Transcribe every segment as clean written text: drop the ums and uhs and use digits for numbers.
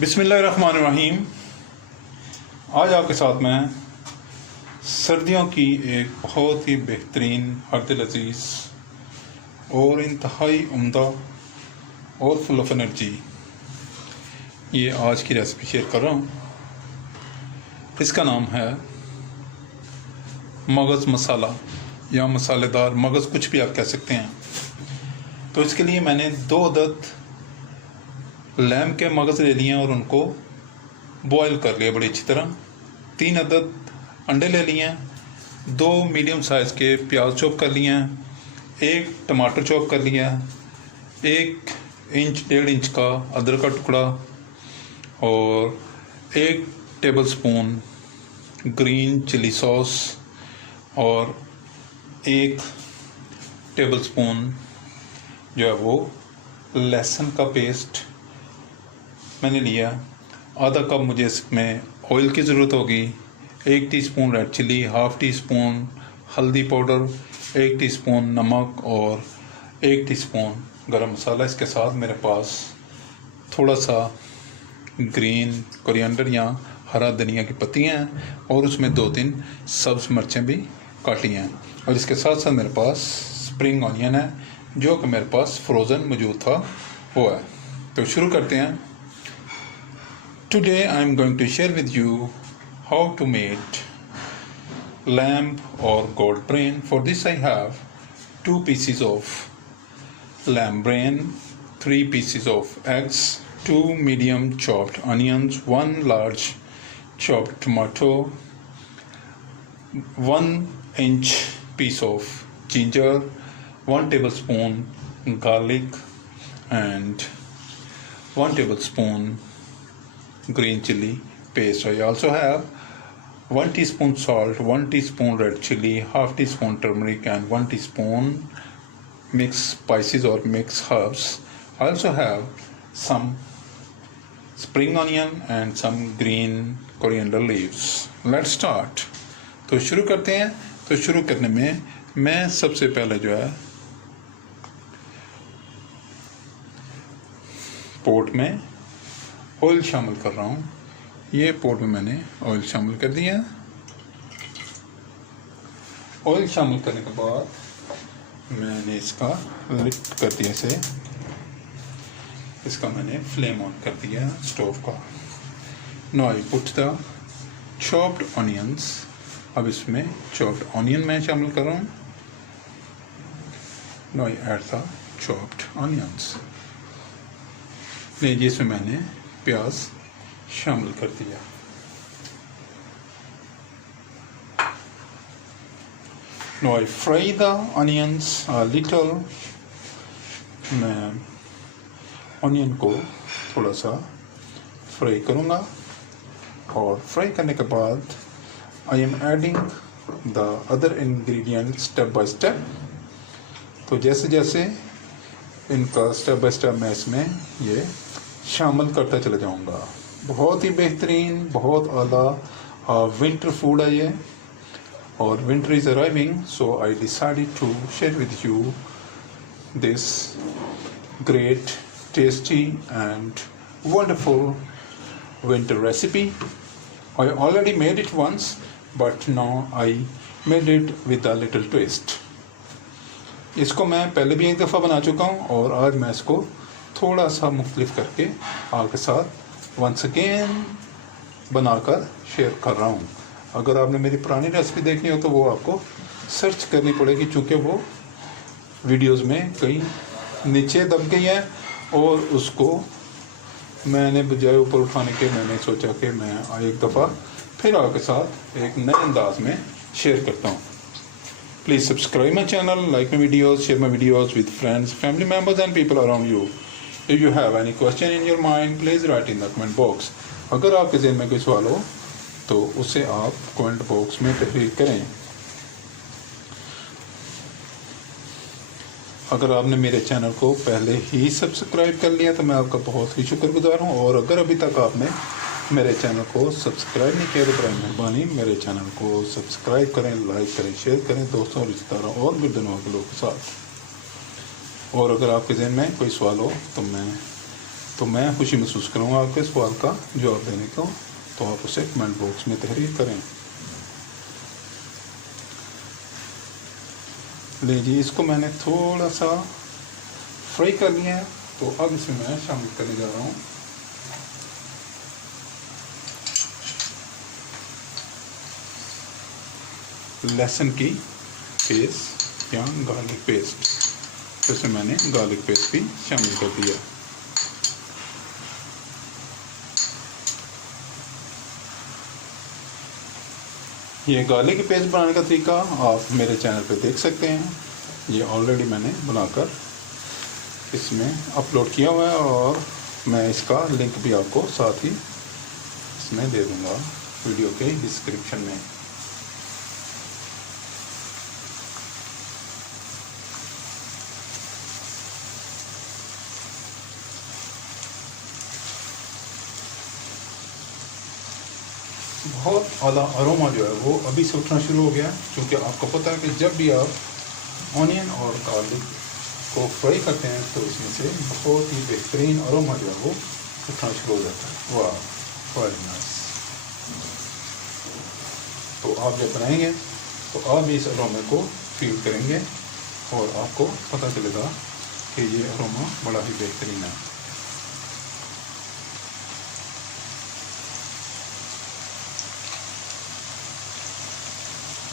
बिस्मिल्लाहिर्रहमानिर्रहीम। आज आपके साथ मैं सर्दियों की एक बहुत ही बेहतरीन हर्द लजीज और इंतहाई उम्दा और फुल ऑफ एनर्जी ये आज की रेसिपी शेयर कर रहा हूँ। इसका नाम है मगज़ मसाला या मसालेदार मगज़, कुछ भी आप कह सकते हैं। तो इसके लिए मैंने 2 अदद लैम के मगज़ ले लिए और उनको बॉयल कर लिया बड़ी अच्छी तरह। 3 अदद अंडे ले लिए हैं। 2 मीडियम साइज़ के प्याज चॉप कर लिए हैं। 1 टमाटर चॉप कर लिया है। 1 इंच 1.5 इंच का अदरक का टुकड़ा और 1 टेबलस्पून ग्रीन चिली सॉस और 1 टेबलस्पून जो है वो लहसुन का पेस्ट मैंने लिया। आधा कप मुझे इसमें ऑयल की ज़रूरत होगी। 1 teaspoon red chilli, half teaspoon हल्दी पाउडर, 1 टीस्पून नमक और 1 टीस्पून गरम मसाला। इसके साथ मेरे पास थोड़ा सा ग्रीन कोरिएंडर या हरा धनिया की पत्तियाँ हैं और उसमें 2-3 सब्ज़ मिर्चें भी काटी हैं। और इसके साथ साथ मेरे पास स्प्रिंग ऑनियन है जो कि मेरे पास फ्रोज़न मौजूद था वो है। तो शुरू करते हैं। Today I am going to share with you how to make lamb or goat brain. For this I have 2 pieces of lamb brain, 3 pieces of eggs, 2 medium chopped onions, 1 large chopped tomato, 1 inch piece of ginger, 1 tablespoon garlic and 1 tablespoon green chili paste. I also have 1 teaspoon salt, 1 teaspoon red chili, half teaspoon turmeric and 1 teaspoon mixed spices or mixed herbs. I also have some spring onion and some green coriander leaves. Let's start. तो शुरू करते हैं। तो शुरू करने में मैं सबसे पहले जो है पोट में ऑयल शामिल कर रहा हूँ। ये पोट में मैंने ऑयल शामिल कर दिया। ऑयल शामिल करने के बाद मैंने इसका लिफ्ट कर दिया इसे। इसका मैंने फ्लेम ऑन कर दिया स्टोव का। Now I put the chopped onions. अब इसमें चॉप्ड ऑनियन मैं शामिल कर रहा हूँ। Now I add the chopped onions. जिसमें मैंने प्याज शामिल कर दिया। Now I fry the onions a little. मैं ऑनियन को थोड़ा सा फ्राई करूँगा और फ्राई करने के बाद I am adding the other ingredients step by step. तो जैसे जैसे इनका स्टेप बाय स्टेप मैं इसमें ये शामिल करता चला जाऊंगा। बहुत ही बेहतरीन, बहुत आला विंटर फूड है ये और winter is arriving, so I decided to share with you this great tasty and wonderful winter recipe. I already made it once, but now I made it with a little twist. इसको मैं पहले भी एक दफ़ा बना चुका हूँ और आज मैं इसको थोड़ा सा मुख्तलिफ करके आपके साथ वंस अगेन बनाकर शेयर कर रहा हूँ। अगर आपने मेरी पुरानी रेसिपी देखनी हो तो वो आपको सर्च करनी पड़ेगी, चूँकि वो वीडियोस में कहीं नीचे दब गई है और उसको मैंने बजाय ऊपर उठाने के मैंने सोचा कि मैं एक दफ़ा फिर आपके साथ एक नए अंदाज में शेयर करता हूँ। Please subscribe my channel, like my videos, share my videos with friends, family members and people around you. If you have any question in your mind, please write in the comment box. अगर आपके ज़हन में कोई सवाल हो तो उसे आप कमेंट बॉक्स में तहरीर करें। अगर आपने मेरे चैनल को पहले ही सब्सक्राइब कर लिया तो मैं आपका बहुत ही शुक्रगुजार हूँ, और अगर अभी तक आपने मेरे चैनल को सब्सक्राइब नहीं किया तो बड़ी मेहरबानी मेरे चैनल को सब्सक्राइब करें, लाइक करें, शेयर करें दोस्तों, रिश्तेदारों और बुजुर्गों के लोगों के साथ। और अगर आपके ज़हन में कोई सवाल हो तो मैं तो मैं खुशी महसूस करूँगा आपके सवाल का जवाब देने को। तो आप उसे कमेंट बॉक्स में तहरीर करें। लीजिए, इसको मैंने थोड़ा सा फ्राई कर लिया है, तो अब इसमें मैं शामिल करने जा रहा हूँ लहसुन की पेस्ट या गार्लिक पेस्ट। तो इसमें मैंने गार्लिक पेस्ट भी शामिल कर दिया। ये गार्लिक की पेस्ट बनाने का तरीका आप मेरे चैनल पे देख सकते हैं। ये ऑलरेडी मैंने बनाकर इसमें अपलोड किया हुआ है, और मैं इसका लिंक भी आपको साथ ही इसमें दे दूँगा वीडियो के डिस्क्रिप्शन में। बहुत आला अरोमा जो है वो अभी से उठना शुरू हो गया, क्योंकि आपको पता है कि जब भी आप ऑनियन और गार्लिक को फ्राई करते हैं तो इसमें से बहुत ही बेहतरीन अरोमा जो है वो उठना शुरू हो जाता है। वाह, वेरी नाइस। तो आप जब बनाएंगे तो आप इस अरोमा को फील करेंगे और आपको पता चलेगा कि ये अरोमा बड़ा ही बेहतरीन है।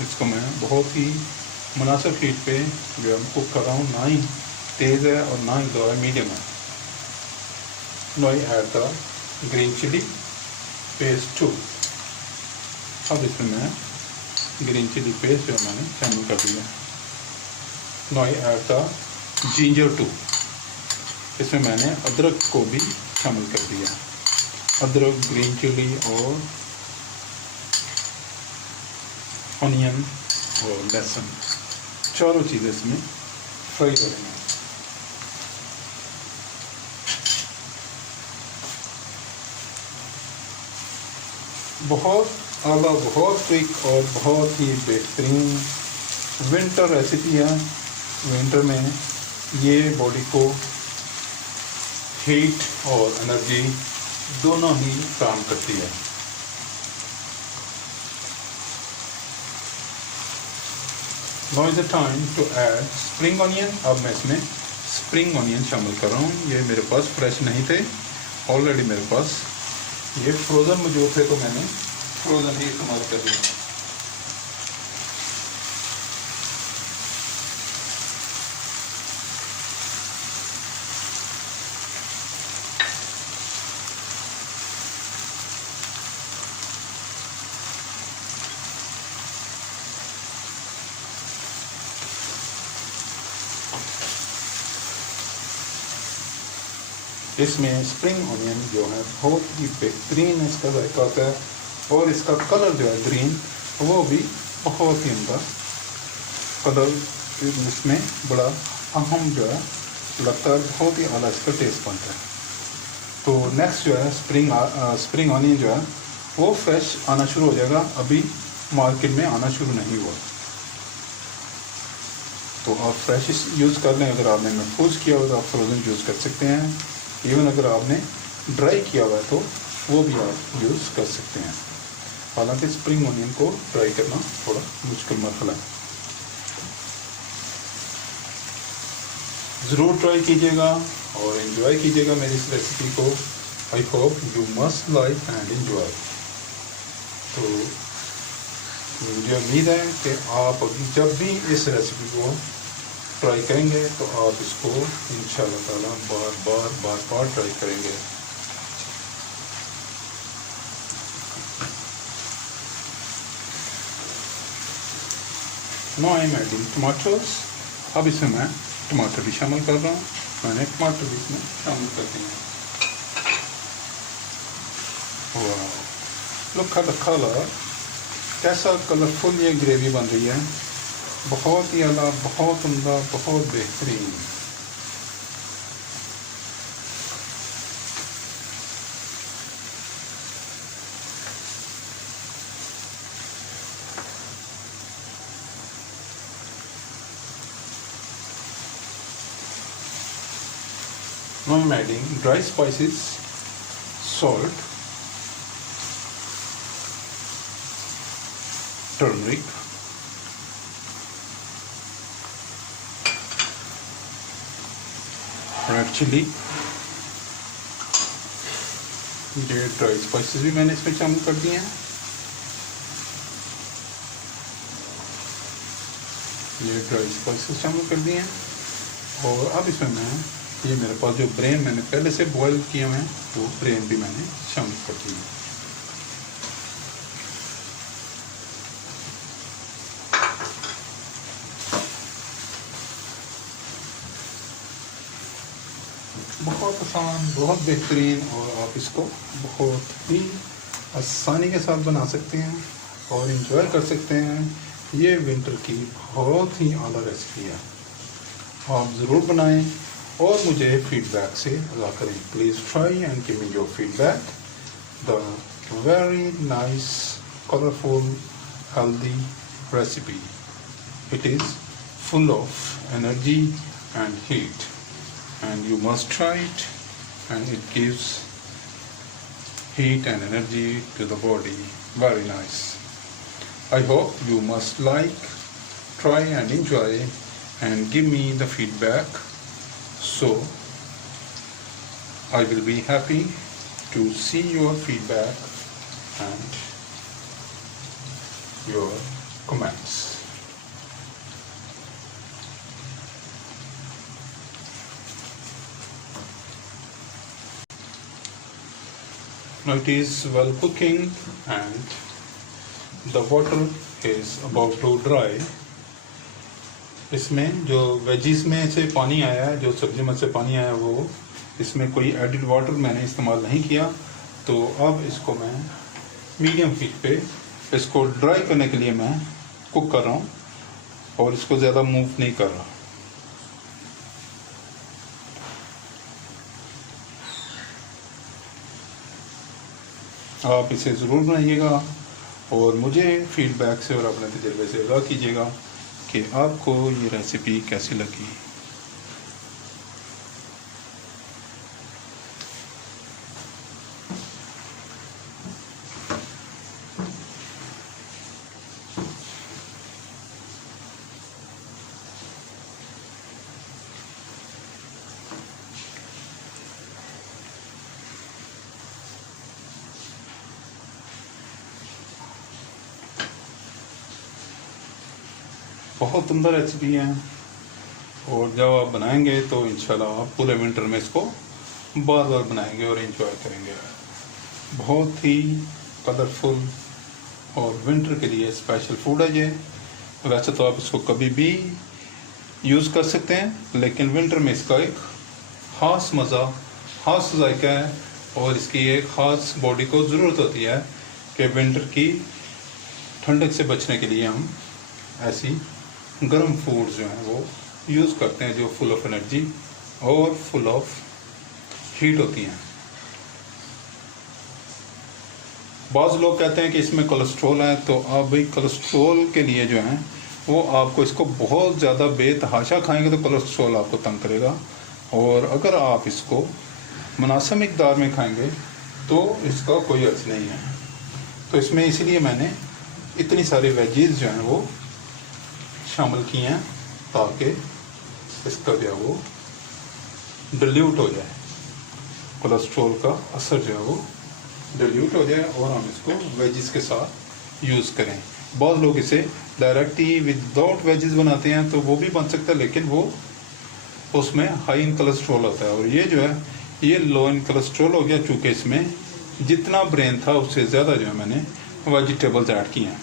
इसको मैं बहुत ही मुनासिब हीट पे जो है कुक कर रहा हूँ, ना ही तेज़ है और ना ही लो है, मीडियम है। Now I add the green chilli paste too. अब इसमें मैं ग्रीन चिली पेस्ट जो मैंने शामिल कर दिया। Now I add the ginger too. इसमें मैंने अदरक को भी शामिल कर दिया। अदरक, ग्रीन चिली और ऑनियन और लहसुन, चारों चीज़ें इसमें फ्राई करेंगे। बहुत आला, बहुत क्विक और बहुत ही बेहतरीन विंटर रेसिपी है। विंटर में ये बॉडी को हीट और एनर्जी दोनों ही काम करती है। Now is the time to add spring onion। अब मैं इसमें स्प्रिंग ऑनियन शामिल कर रहा हूँ। ये मेरे पास फ्रेश नहीं थे, ऑलरेडी मेरे पास ये फ्रोज़न मौजूद थे, तो मैंने फ्रोज़न ही इस्तेमाल कर लिया। इसमें स्प्रिंग ऑनियन जो है बहुत ही बेहतरीन इसका जायका आता है, और इसका कलर जो है ग्रीन, वो भी बहुत ही उम्दा कलर इसमें बड़ा अहम जो है लगता है, बहुत ही आला इसका टेस्ट बनता है। तो नेक्स्ट जो है स्प्रिंग ऑनियन जो है वो फ्रेश आना शुरू हो जाएगा, अभी मार्केट में आना शुरू नहीं हुआ। तो आप फ्रेश यूज़ कर लें। अगर आपने महफूज किया हो तो आप फ्रोज़न यूज़ कर सकते हैं। इवन अगर आपने ड्राई किया हुआ है तो वो भी आप यूज़ कर सकते हैं। हालांकि स्प्रिंग ऑनियन को ड्राई करना थोड़ा मुश्किल मसला है। ज़रूर ट्राई कीजिएगा और इन्जॉय कीजिएगा मेरी इस रेसिपी को। I hope you must like and enjoy. तो मुझे उम्मीद है कि आप जब भी इस रेसिपी को ट्राई करेंगे तो आप इसको इंशाअल्लाह ताला बार बार ट्राई करेंगे। Now I am adding tomatoes. अब इसमें मैं टमाटर भी शामिल कर रहा हूँ। मैंने टमाटर भी इसमें शामिल कर दिए हैं। वाह, लुक एट द कलर, कैसा कलरफुल ये ग्रेवी बन रही है। बहुत ही आला, बहुत उम्दा, बहुत बेहतरीन। Now I'm adding dry spices, salt, turmeric, red chilli. ये ड्राई स्पाइसेस भी मैंने इसमें शामिल कर दिए हैं। ये ड्राई स्पाइसेस शामिल कर दिए हैं और अब इसमें मैं ये मेरे पास जो ब्रेन मैंने पहले से बॉईल किए हुए हैं वो ब्रेन भी मैंने शामिल कर दिए हैं। बहुत आसान, बहुत बेहतरीन और आप इसको बहुत ही आसानी के साथ बना सकते हैं और इन्जॉय कर सकते हैं। ये विंटर की बहुत ही आला रेसिपी है, आप ज़रूर बनाएं और मुझे फीडबैक से आगाह करें। Please try and give me your feedback. The very nice colourful healthy recipe, it is full of energy and heat, and you must try it, and it gives heat and energy to the body. Very nice. I hope you must like, try and enjoy and give me the feedback, so I will be happy to see your feedback and your comments. Now it is well cooking and the water is about to dry. इसमें जो wages में से पानी आया है, जो सब्जी में से पानी आया है, वो इसमें कोई एडिड वाटर मैंने इस्तेमाल नहीं किया। तो अब इसको मैं मीडियम हीट पे इसको ड्राई करने के लिए मैं कुक कर रहा हूँ और इसको ज़्यादा मूव नहीं कर रहा। आप इसे ज़रूर बनाइएगा और मुझे फीडबैक से और अपने तजर्बे से आगाह कीजिएगा कि आपको ये रेसिपी कैसी लगी। बहुत उम्दा रेसिपी है और जब आप बनाएंगे तो इंशाल्लाह आप पूरे विंटर में इसको बार बार बनाएंगे और एंजॉय करेंगे। बहुत ही कलरफुल और विंटर के लिए स्पेशल फूड है ये। वैसे तो आप इसको कभी भी यूज़ कर सकते हैं, लेकिन विंटर में इसका एक ख़ास मज़ा, ख़ास जायका है और इसकी एक ख़ास बॉडी को ज़रूरत होती है कि विंटर की ठंडक से बचने के लिए हम ऐसी गर्म फूड्स जो हैं वो यूज़ करते हैं, जो फुल ऑफ एनर्जी और फुल ऑफ हीट होती हैं। बाज़ लोग कहते हैं कि इसमें कोलेस्ट्रॉल है, तो आप भाई कोलेस्ट्रॉल के लिए जो है वो आपको इसको बहुत ज़्यादा बेतहाशा खाएंगे तो कोलेस्ट्रॉल आपको तंग करेगा, और अगर आप इसको मुनासिब मिक़दार में खाएंगे तो इसका कोई अर्थ नहीं है। तो इसमें इसलिए मैंने इतनी सारी वेजीज जो हैं वो शामिल किए हैं ताकि इसका जो है वो डिल्यूट हो जाए, कोलेस्ट्रॉल का असर जो है वो डिल्यूट हो जाए और हम इसको वेजिस के साथ यूज़ करें। बहुत लोग इसे डायरेक्ट ही विदाउट वेजिस बनाते हैं तो वो भी बन सकता है, लेकिन वो उसमें हाई इन कोलेस्ट्रॉल होता है और ये जो है ये लो इन कोलेस्ट्रॉल हो गया, चूँकि इसमें जितना ब्रेन था उससे ज़्यादा जो है मैंने वेजिटेबल्स ऐड किए हैं।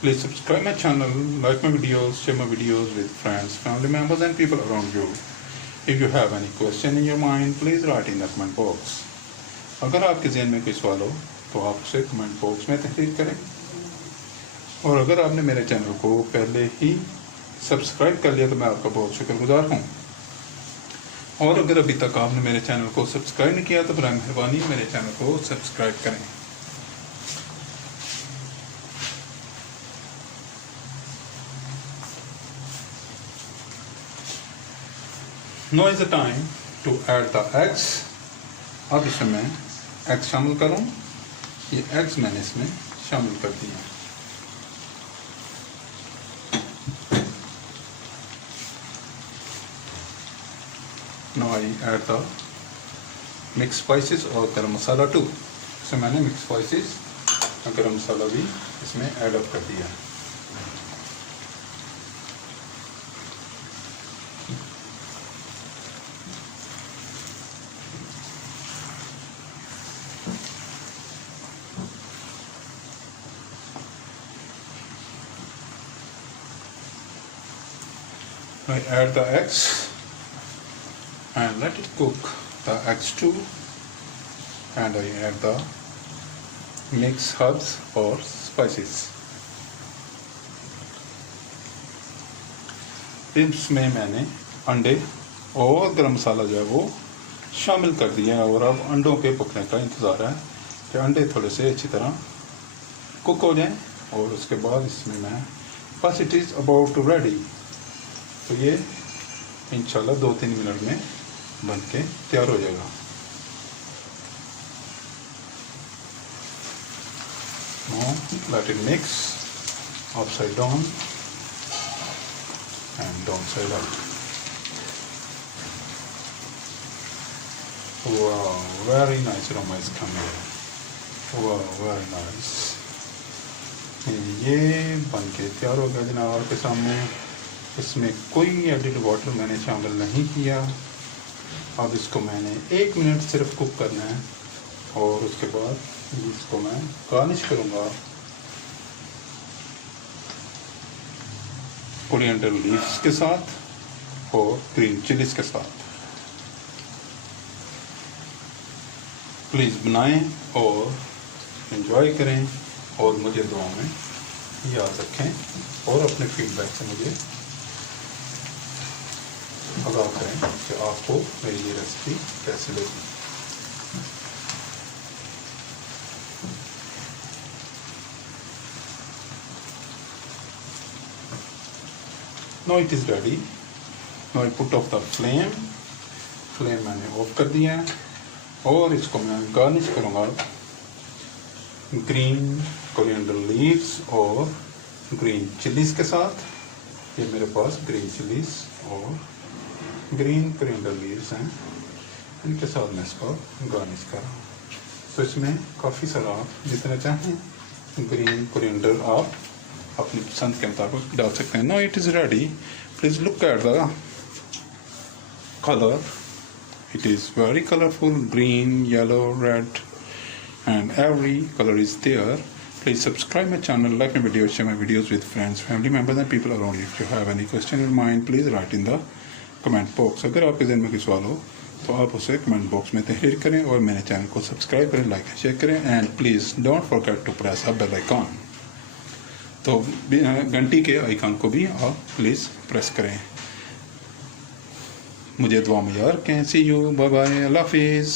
Please subscribe my channel, like my videos, share my videos with friends, family members and people around you. If you have any question in your mind, please write in the comment box. अगर आपके ज़हन में कोई सवाल हो तो आप उसे कमेंट बॉक्स में तहरीर करें, और अगर आपने मेरे चैनल को पहले ही सब्सक्राइब कर लिया तो मैं आपका बहुत शुक्रगुजार हूँ, और अगर अभी तक आपने मेरे चैनल को सब्सक्राइब नहीं किया तो बराए मेहरबानी मेरे चैनल को सब्सक्राइब करें। Now is the time to add the eggs. अब इसमें मैं एग्स शामिल करूँ। ये एग्स मैंने इसमें शामिल कर दिया। Now I add the mixed spices और गरम मसाला too. इसमें मैंने मिक्स स्पाइसेस और गरम मसाला भी इसमें ऐड अप कर दिया। I add the eggs and let it cook the eggs too, and I add the mixed herbs or spices. इसमें मैंने अंडे और गरम मसाला जो है वो शामिल कर दिए हैं और अब अंडों के पकने का इंतज़ार है कि अंडे थोड़े से अच्छी तरह कुक हो जाएं और उसके बाद इसमें मैं बस it is about to ready. तो ये इंशाल्लाह 2-3 मिनट में बन के तैयार हो जाएगा। Now let it mix upside down and downside up. Wow, very nice aroma is coming. Wow, very nice. ये बन के तैयार हो गया जनाब आपके सामने। इसमें कोई एडिड वाटर मैंने शामिल नहीं किया। अब इसको मैंने 1 मिनट सिर्फ कुक करना है और उसके बाद इसको मैं गार्निश करूँगा कोरिएंडर लीव्स के साथ और ग्रीन चिलीज के साथ। प्लीज़ बनाएं और एंजॉय करें और मुझे दुआ में याद रखें और अपने फीडबैक से मुझे आगाह करें कि आपको मेरी ये रेसिपी कैसी लगी। Now it is ready. Now I put off the flame. Flame मैंने ऑफ कर दिया है और इसको मैं गार्निश करूँगा ग्रीन कोरिएंडर लीव्स और ग्रीन चिलीज़ के साथ। ये मेरे पास ग्रीन चिलीज़ और ग्रीन कोरिएंडर लीव्स हैं, इनके साथ मैं इसको गार्निश कर रहा हूँ। तो इसमें काफ़ी सारा आप जितना चाहें ग्रीन कोरिएंडर आप अपनी पसंद के मुताबिक डाल सकते हैं। Now it is ready. Please look at the colour. It is very colorful, green, yellow, red, and every color is there. Please subscribe my channel, like my videos, share my videos with friends, family members and people around you. If you have any question in mind, please write in the comment box. अगर आपके जहन में कोई सवाल हो तो आप उसे कमेंट बॉक्स में तहरीर करें और मेरे चैनल को सब्सक्राइब करें, लाइक शेयर करें and please don't forget to press a bell icon. तो घंटी के आइकॉन को भी आप प्लीज़ प्रेस करें। मुझे दुआ में याद रखें। सी यू, बाय बाय, अल्लाह हाफिज़।